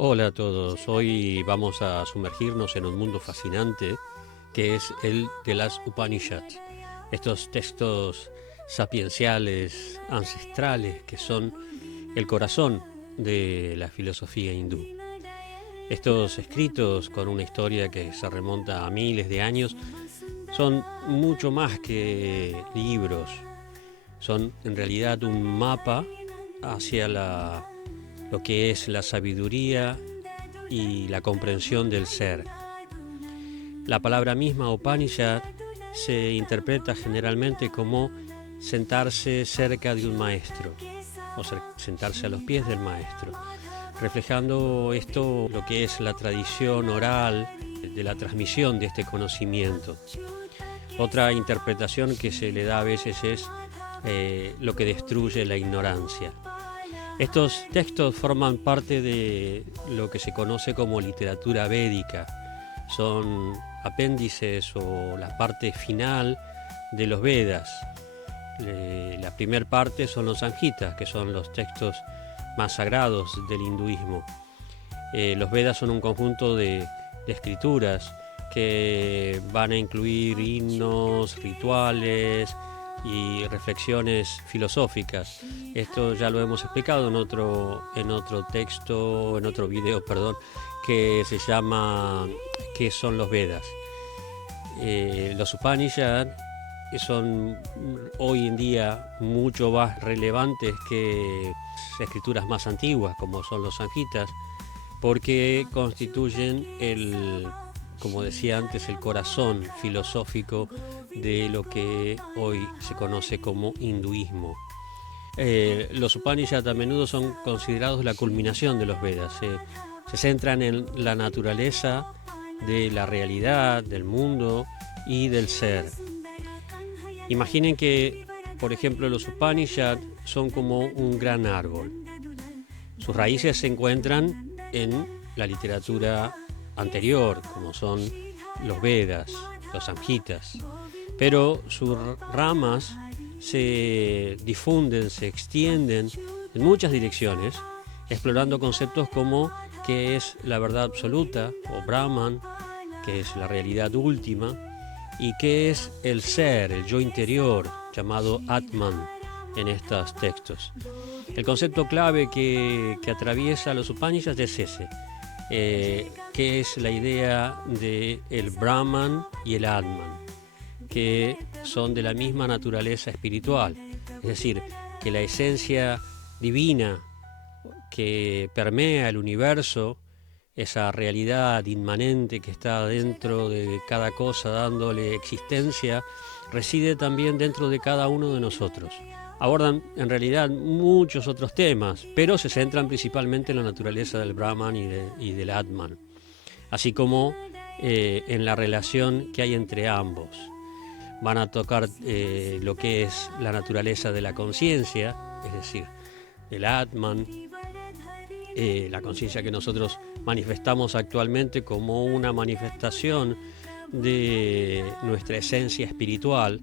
Hola a todos, hoy vamos a sumergirnos en un mundo fascinante que es el de las Upanishads, estos textos sapienciales, ancestrales, que son el corazón de la filosofía hindú. Estos escritos con una historia que se remonta a miles de años son mucho más que libros, son en realidad un mapa hacia lo que es la sabiduría y la comprensión del ser. La palabra misma Upanishad se interpreta generalmente como sentarse cerca de un maestro o sentarse a los pies del maestro, reflejando esto lo que es la tradición oral de la transmisión de este conocimiento. Otra interpretación que se le da a veces es lo que destruye la ignorancia. Estos textos forman parte de lo que se conoce como literatura védica. Son apéndices o la parte final de los Vedas. La primera parte son los Samhitas, que son los textos más sagrados del hinduismo. Los Vedas son un conjunto de escrituras que van a incluir himnos, rituales y reflexiones filosóficas. Esto ya lo hemos explicado en otro video, que se llama ¿Qué son los Vedas? Los Upanishads son hoy en día mucho más relevantes que escrituras más antiguas, como son los Samhitas, porque constituyen como decía antes, el corazón filosófico de lo que hoy se conoce como hinduismo. Los Upanishads a menudo son considerados la culminación de los Vedas. Se centran en la naturaleza de la realidad, del mundo y del ser. Imaginen que, por ejemplo, los Upanishads son como un gran árbol. Sus raíces se encuentran en la literatura anterior, como son los Vedas, los Samhitas, pero sus ramas se difunden, se extienden en muchas direcciones, explorando conceptos como qué es la verdad absoluta o Brahman, que es la realidad última, y qué es el ser, el yo interior, llamado Atman en estos textos. El concepto clave que atraviesa los Upanishads es ese, que es la idea de el Brahman y el Atman, que son de la misma naturaleza espiritual, es decir, que la esencia divina que permea el universo, esa realidad inmanente que está dentro de cada cosa dándole existencia, reside también dentro de cada uno de nosotros. Abordan en realidad muchos otros temas, pero se centran principalmente en la naturaleza del Brahman y del Atman, así como en la relación que hay entre ambos. Van a tocar lo que es la naturaleza de la conciencia, es decir, del Atman, la conciencia que nosotros manifestamos actualmente como una manifestación de nuestra esencia espiritual.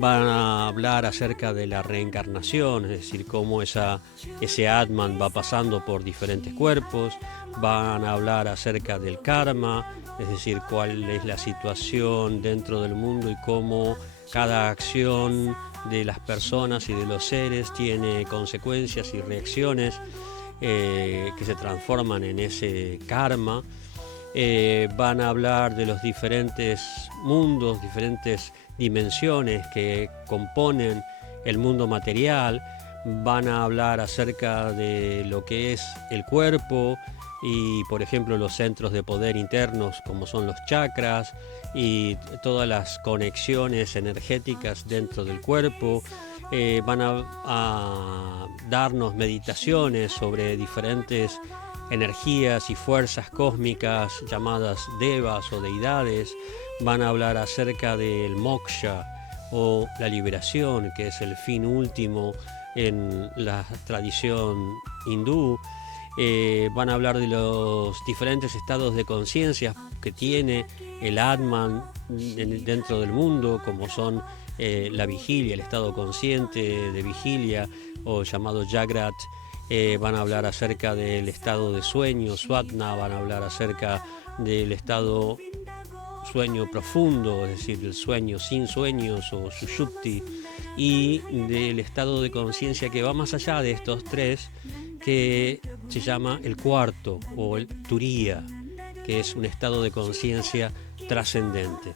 Van a hablar acerca de la reencarnación, es decir, cómo ese Atman va pasando por diferentes cuerpos. Van a hablar acerca del karma, es decir, cuál es la situación dentro del mundo y cómo cada acción de las personas y de los seres tiene consecuencias y reacciones que se transforman en ese karma. Van a hablar de los diferentes mundos, diferentes dimensiones que componen el mundo material. Van a hablar acerca de lo que es el cuerpo y, por ejemplo, los centros de poder internos como son los chakras y todas las conexiones energéticas dentro del cuerpo. Van a darnos meditaciones sobre diferentes energías y fuerzas cósmicas llamadas devas o deidades. Van a hablar acerca del moksha o la liberación, que es el fin último en la tradición hindú. Van a hablar de los diferentes estados de conciencia que tiene el Atman dentro del mundo, como son la vigilia, el estado consciente de vigilia o llamado Jagrat, van a hablar acerca del estado de sueño, Swapna, van a hablar acerca del estado sueño profundo, es decir, el sueño sin sueños o Sushupti, y del estado de conciencia que va más allá de estos tres, que se llama el cuarto o el Turiya, que es un estado de conciencia trascendente.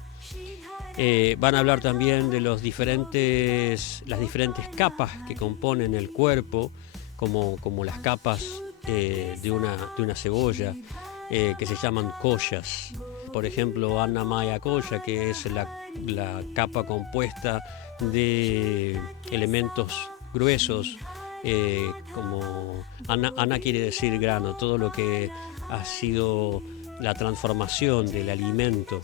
Van a hablar también de las diferentes capas que componen el cuerpo, como las capas de una cebolla, que se llaman koshas. Por ejemplo, Annamaya Kosha, que es la capa compuesta de elementos gruesos, como Anna quiere decir grano, todo lo que ha sido la transformación del alimento,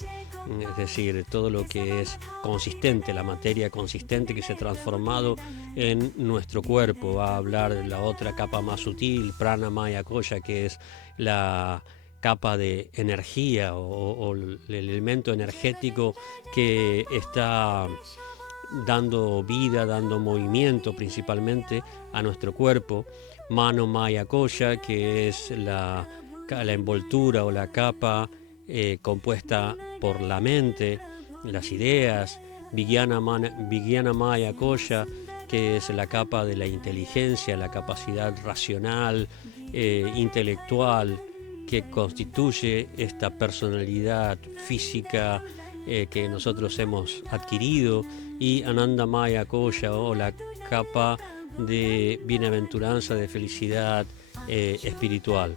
es decir, todo lo que es consistente, la materia consistente que se ha transformado en nuestro cuerpo. Va a hablar de la otra capa más sutil, Pranamaya Kosha, que es la capa de energía o el elemento energético que está dando vida, dando movimiento principalmente a nuestro cuerpo. Mano Maya Kosha, que es la envoltura o la capa compuesta por la mente, las ideas. Vijnana Maya Kosha, que es la capa de la inteligencia, la capacidad racional, intelectual, que constituye esta personalidad física que nosotros hemos adquirido. Y Ananda Maya Kosha, o la capa de bienaventuranza, de felicidad espiritual.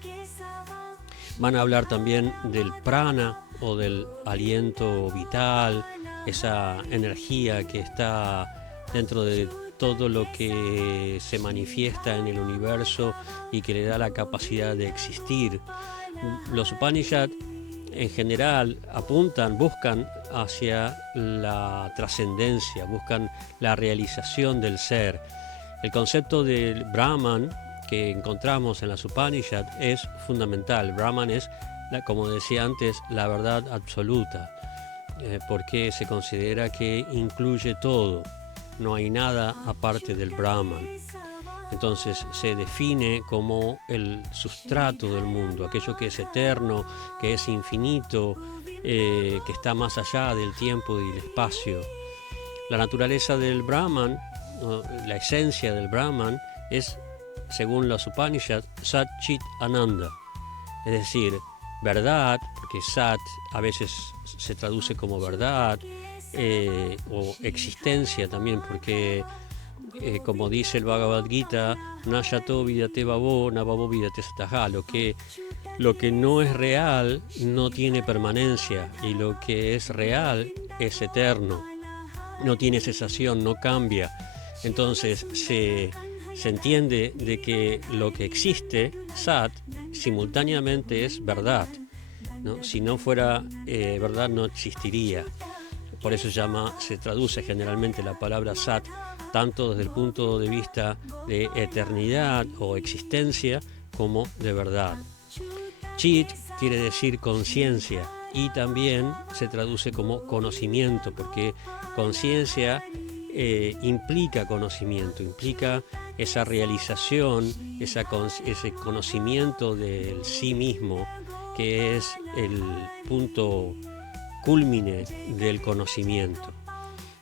Van a hablar también del prana o del aliento vital, esa energía que está dentro de todo lo que se manifiesta en el universo y que le da la capacidad de existir. Los Upanishads en general buscan hacia la trascendencia, buscan la realización del ser. El concepto del Brahman que encontramos en las Upanishads es fundamental. Brahman es, como decía antes, la verdad absoluta, porque se considera que incluye todo, no hay nada aparte del Brahman. Entonces se define como el sustrato del mundo, aquello que es eterno, que es infinito, que está más allá del tiempo y del espacio. La naturaleza del Brahman, la esencia del Brahman, es, según los Upanishads, Sat Chit Ananda, es decir, verdad, porque Sat a veces se traduce como verdad, o existencia también, porque como dice el Bhagavad Gita, Nayato vidate babo, nababo vidate sataha, lo que no es real no tiene permanencia, y lo que es real es eterno, no tiene cesación, no cambia. Entonces se entiende de que lo que existe, Sat, simultáneamente es verdad, ¿no? Si no fuera verdad, no existiría. Por eso se traduce generalmente la palabra Sat tanto desde el punto de vista de eternidad o existencia como de verdad. Chit quiere decir conciencia, y también se traduce como conocimiento, porque conciencia implica conocimiento, implica esa realización, ese conocimiento del sí mismo, que es el punto cúlmine del conocimiento.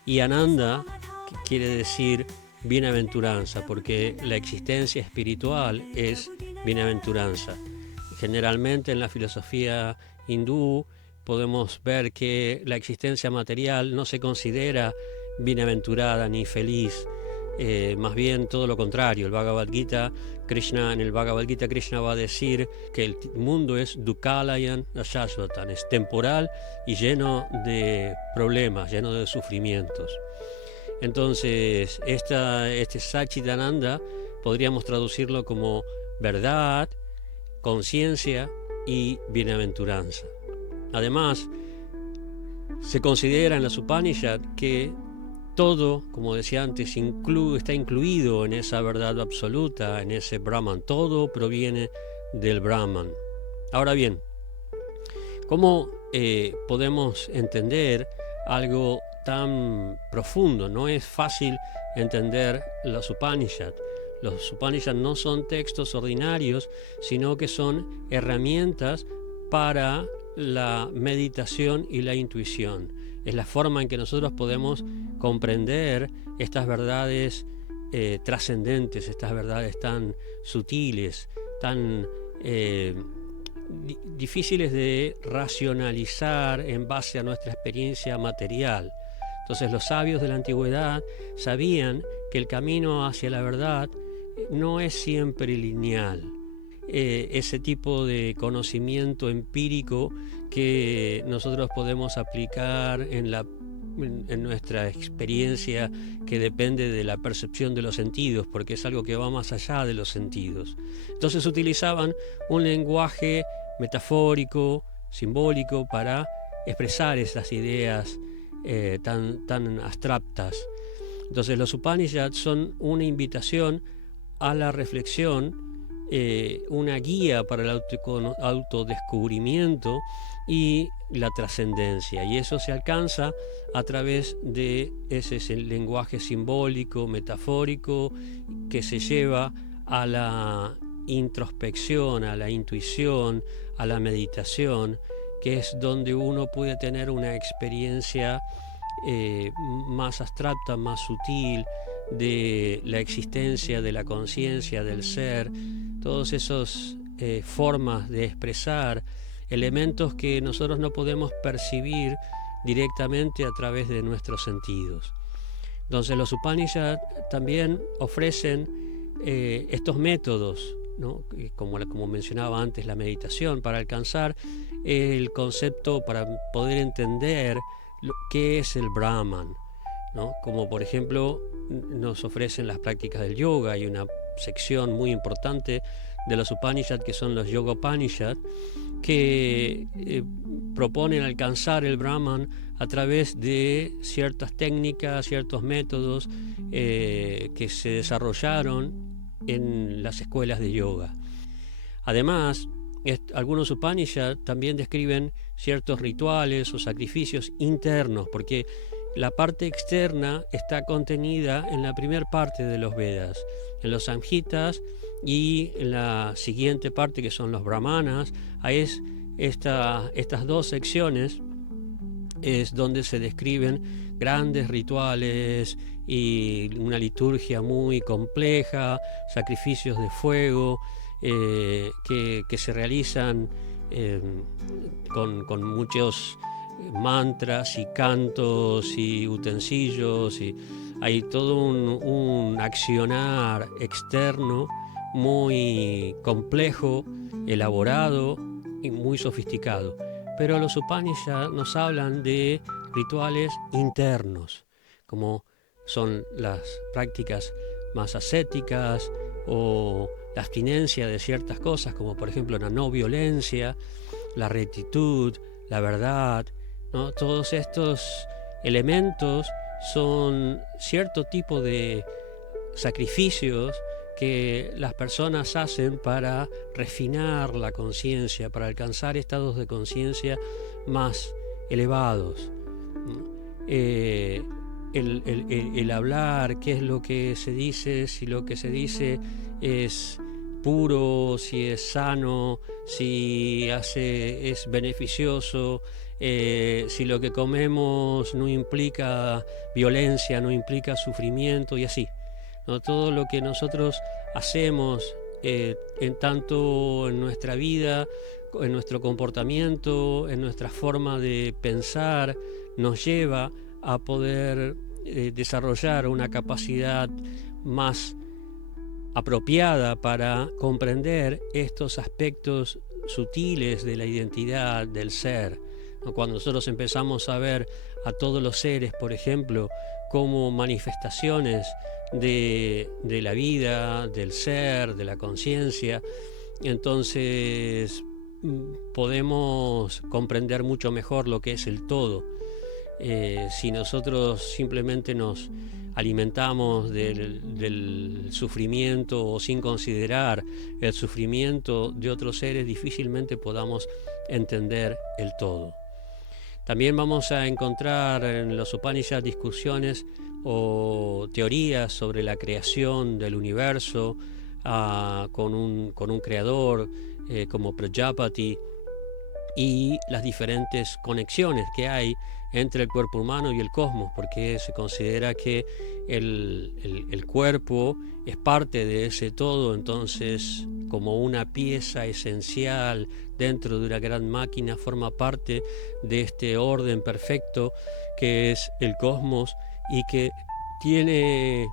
Y Ananda quiere decir bienaventuranza, porque la existencia espiritual es bienaventuranza. Generalmente en la filosofía hindú podemos ver que la existencia material no se considera bienaventurada ni feliz, más bien todo lo contrario. En el Bhagavad Gita Krishna va a decir que el mundo es dukalayan ashashvatan, es temporal y lleno de problemas, lleno de sufrimientos. Entonces, este Satchitananda podríamos traducirlo como verdad, conciencia y bienaventuranza. Además, se considera en las Upanishads que todo, como decía antes, está incluido en esa verdad absoluta, en ese Brahman. Todo proviene del Brahman. Ahora bien, ¿cómo podemos entender algo tan profundo? No es fácil entender las Upanishads. Los Upanishads no son textos ordinarios, sino que son herramientas para la meditación y la intuición. Es la forma en que nosotros podemos comprender estas verdades trascendentes, estas verdades tan sutiles, tan difíciles de racionalizar en base a nuestra experiencia material. Entonces los sabios de la antigüedad sabían que el camino hacia la verdad no es siempre lineal. Ese tipo de conocimiento empírico que nosotros podemos aplicar en nuestra experiencia, que depende de la percepción de los sentidos, porque es algo que va más allá de los sentidos. Entonces utilizaban un lenguaje metafórico, simbólico, para expresar esas ideas tan abstractas. Entonces los Upanishads son una invitación a la reflexión, una guía para el autodescubrimiento y la trascendencia, y eso se alcanza a través de ese lenguaje simbólico, metafórico, que se lleva a la introspección, a la intuición, a la meditación, que es donde uno puede tener una experiencia más abstracta, más sutil, de la existencia, de la conciencia, del ser, todas esas formas de expresar elementos que nosotros no podemos percibir directamente a través de nuestros sentidos. Entonces los Upanishads también ofrecen estos métodos, ¿no? Como mencionaba antes, la meditación, para alcanzar el concepto, para poder entender qué es el Brahman, ¿no? Como por ejemplo nos ofrecen las prácticas del yoga. Hay una sección muy importante de los Upanishads que son los Yoga Upanishads, que proponen alcanzar el Brahman a través de ciertas técnicas, ciertos métodos que se desarrollaron en las escuelas de yoga. Además, algunos Upanishads también describen ciertos rituales o sacrificios internos, porque la parte externa está contenida en la primera parte de los Vedas, en los Samhitas, y en la siguiente parte, que son los Brahmanas. Ahí estas dos secciones es donde se describen grandes rituales y una liturgia muy compleja, sacrificios de fuego que se realizan con muchos mantras y cantos y utensilios, y hay todo un accionar externo muy complejo, elaborado y muy sofisticado. Pero los Upanishads nos hablan de rituales internos, como son las prácticas más ascéticas o la abstinencia de ciertas cosas, como por ejemplo la no violencia, la rectitud, la verdad, ¿no? Todos estos elementos son cierto tipo de sacrificios que las personas hacen para refinar la conciencia, para alcanzar estados de conciencia más elevados. El hablar, qué es lo que se dice, si lo que se dice es puro, si es sano, si es beneficioso, si lo que comemos no implica violencia, no implica sufrimiento, y así, ¿no? Todo lo que nosotros hacemos tanto en nuestra vida, en nuestro comportamiento, en nuestra forma de pensar, nos lleva a poder desarrollar una capacidad más apropiada para comprender estos aspectos sutiles de la identidad del ser. Cuando nosotros empezamos a ver a todos los seres, por ejemplo, como manifestaciones de la vida, del ser, de la conciencia, entonces podemos comprender mucho mejor lo que es el todo. Si nosotros simplemente nos alimentamos del sufrimiento o sin considerar el sufrimiento de otros seres, difícilmente podamos entender el todo. También vamos a encontrar en los Upanishads discusiones o teorías sobre la creación del universo con un creador como Prajapati, y las diferentes conexiones que hay entre el cuerpo humano y el cosmos, porque se considera que el cuerpo es parte de ese todo, entonces como una pieza esencial dentro de una gran máquina forma parte de este orden perfecto que es el cosmos y que tiene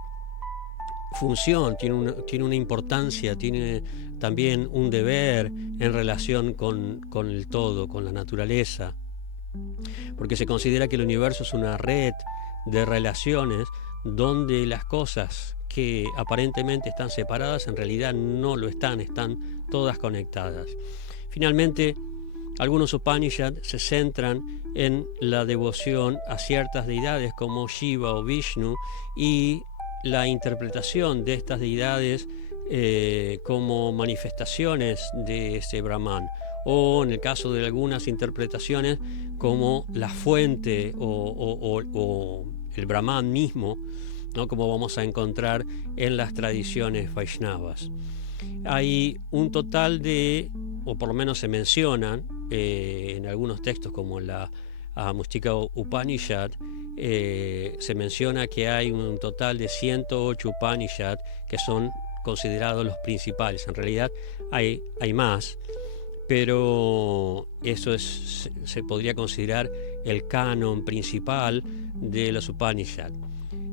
función, tiene una importancia, tiene también un deber en relación con el todo, con la naturaleza, porque se considera que el universo es una red de relaciones donde las cosas que aparentemente están separadas en realidad no lo están, están todas conectadas. Finalmente, algunos Upanishads se centran en la devoción a ciertas deidades como Shiva o Vishnu y la interpretación de estas deidades como manifestaciones de ese Brahman, o en el caso de algunas interpretaciones como la fuente o el Brahman mismo, ¿no? Como vamos a encontrar en las tradiciones Vaishnavas. Hay un total de, o por lo menos se mencionan en algunos textos como la Mustika Upanishad, se menciona que hay un total de 108 Upanishad que son considerados los principales. En realidad hay más, pero eso se podría considerar el canon principal de los Upanishad.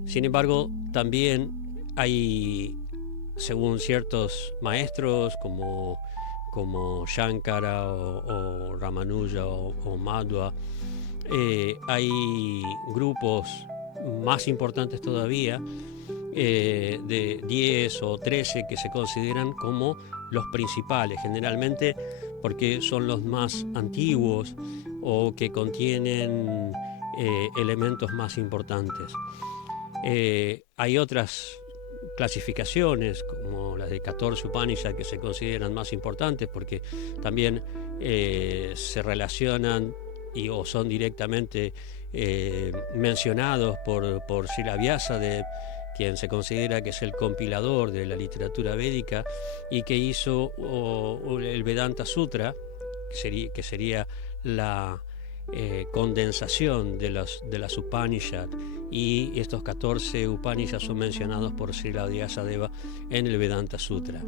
Sin embargo, también hay, según ciertos maestros como Shankara o Ramanuja o Madhva, hay grupos más importantes todavía, de 10 o 13 que se consideran como los principales, generalmente porque son los más antiguos o que contienen elementos más importantes. Hay otras clasificaciones como las de 14 Upanishads que se consideran más importantes porque también se relacionan o son directamente mencionados por Srila Vyasadeva, quien se considera que es el compilador de la literatura védica y que hizo el Vedanta Sutra, que sería la condensación de las Upanishads, y estos 14 Upanishads son mencionados por Srila Vyasadeva en el Vedanta Sutra.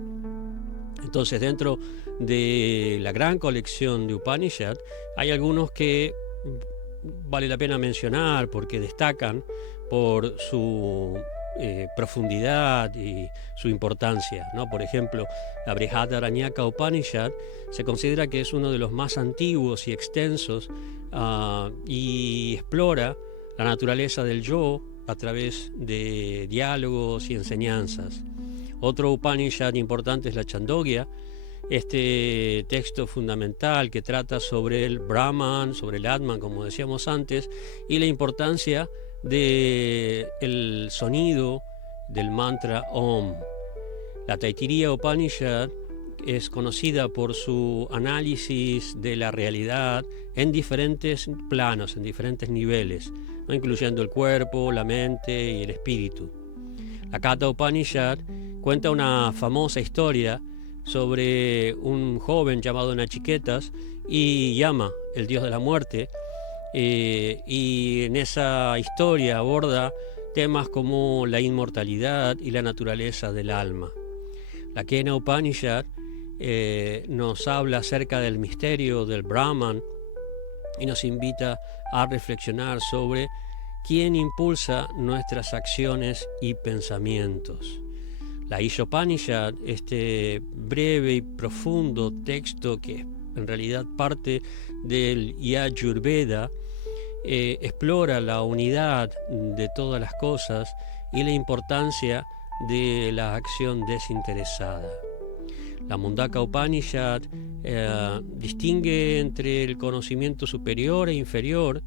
Entonces, dentro de la gran colección de Upanishad hay algunos que vale la pena mencionar porque destacan por su profundidad y su importancia, ¿no? Por ejemplo, la Brihadaranyaka Upanishad se considera que es uno de los más antiguos y extensos y explora la naturaleza del yo a través de diálogos y enseñanzas. Otro Upanishad importante es la Chandogya, este texto fundamental que trata sobre el Brahman, sobre el Atman, como decíamos antes, y la importancia del sonido del mantra Om. La Taittiriya Upanishad es conocida por su análisis de la realidad en diferentes planos, en diferentes niveles, ¿no? Incluyendo el cuerpo, la mente y el espíritu. La Katha Upanishad cuenta una famosa historia sobre un joven llamado Nachiketas y Yama, el dios de la muerte, y en esa historia aborda temas como la inmortalidad y la naturaleza del alma. La Kena Upanishad nos habla acerca del misterio del Brahman y nos invita a reflexionar sobre quién impulsa nuestras acciones y pensamientos. La Ishopanishad, este breve y profundo texto que en realidad parte del Yajurveda, explora la unidad de todas las cosas y la importancia de la acción desinteresada. La Mundaka Upanishad distingue entre el conocimiento superior e inferior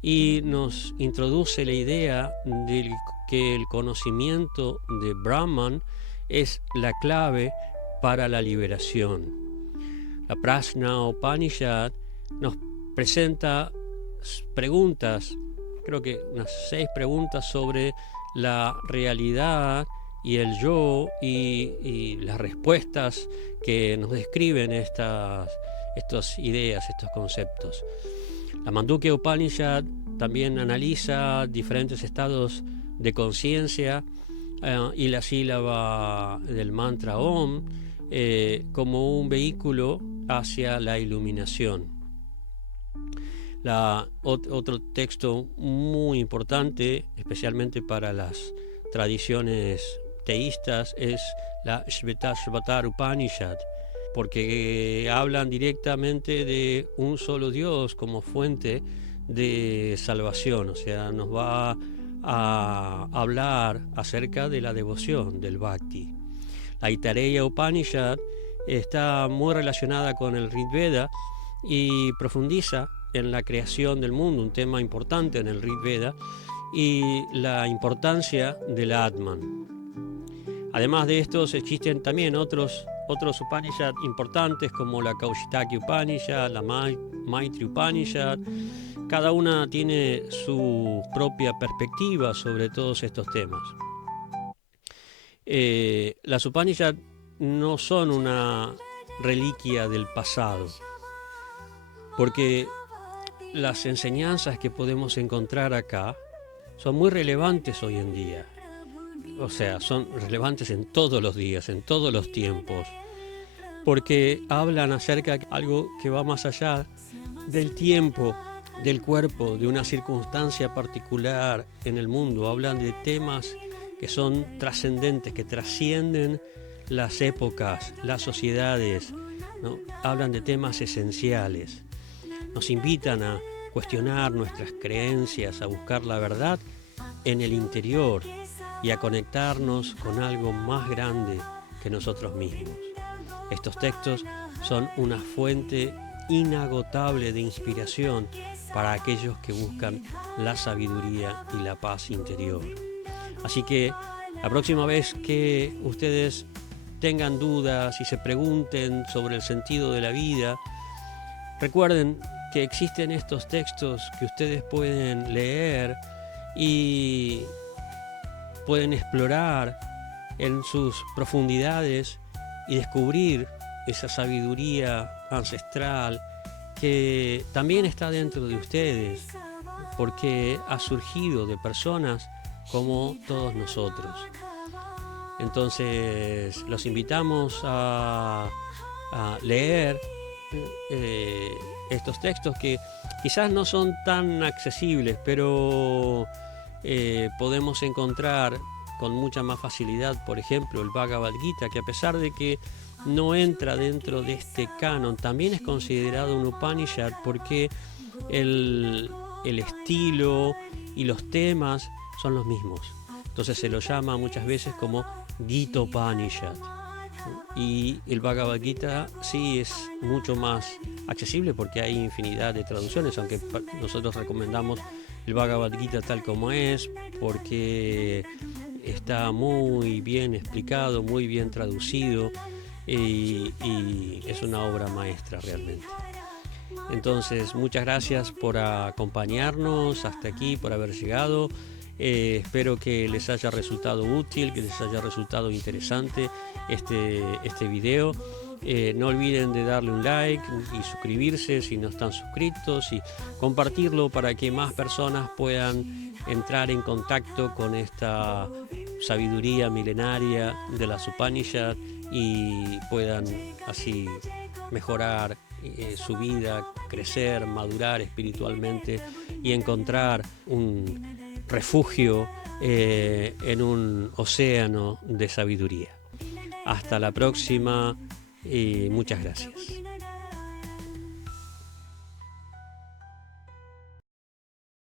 y nos introduce la idea de que el conocimiento de Brahman es la clave para la liberación. La Prajna Upanishad nos presenta preguntas, creo que unas 6 preguntas sobre la realidad y el yo y las respuestas que nos describen estas ideas, estos conceptos. La Mandukya Upanishad también analiza diferentes estados de conciencia y la sílaba del mantra Om como un vehículo hacia la iluminación. Otro texto muy importante, especialmente para las tradiciones teístas, es la Shvetashvatar Upanishad, porque hablan directamente de un solo Dios como fuente de salvación, o sea, nos va a hablar acerca de la devoción, del Bhakti. La Aitareya Upanishad está muy relacionada con el Rig Veda y profundiza en la creación del mundo, un tema importante en el Rig Veda, y la importancia del Atman. Además de estos, existen también otros Upanishad importantes como la Kaushitaki Upanishad, la Maitri Upanishad. Cada una tiene su propia perspectiva sobre todos estos temas. Las Upanishad no son una reliquia del pasado, porque las enseñanzas que podemos encontrar acá son muy relevantes hoy en día. O sea, son relevantes en todos los días, en todos los tiempos, porque hablan acerca de algo que va más allá del tiempo, del cuerpo, de una circunstancia particular en el mundo. Hablan de temas que son trascendentes, que trascienden las épocas, las sociedades, ¿no? Hablan de temas esenciales. Nos invitan a cuestionar nuestras creencias, a buscar la verdad en el interior y a conectarnos con algo más grande que nosotros mismos. Estos textos son una fuente inagotable de inspiración para aquellos que buscan la sabiduría y la paz interior. Así que la próxima vez que ustedes tengan dudas y se pregunten sobre el sentido de la vida, recuerden que existen estos textos que ustedes pueden leer y pueden explorar en sus profundidades y descubrir esa sabiduría ancestral que también está dentro de ustedes, porque ha surgido de personas como todos nosotros. Entonces los invitamos a leer estos textos que quizás no son tan accesibles, pero podemos encontrar con mucha más facilidad, por ejemplo, el Bhagavad Gita, que a pesar de que no entra dentro de este canon, también es considerado un Upanishad porque el estilo y los temas son los mismos. Entonces se lo llama muchas veces como Gita Upanishad. Y el Bhagavad Gita sí es mucho más accesible porque hay infinidad de traducciones, aunque nosotros recomendamos el Bhagavad Gita tal como es, porque está muy bien explicado, muy bien traducido y es una obra maestra realmente. Entonces, muchas gracias por acompañarnos hasta aquí, por haber llegado. Espero que les haya resultado útil, que les haya resultado interesante este video. No olviden de darle un like y suscribirse si no están suscritos y compartirlo para que más personas puedan entrar en contacto con esta sabiduría milenaria de las Upanishad y puedan así mejorar su vida, crecer, madurar espiritualmente y encontrar un refugio en un océano de sabiduría. Hasta la próxima y muchas gracias.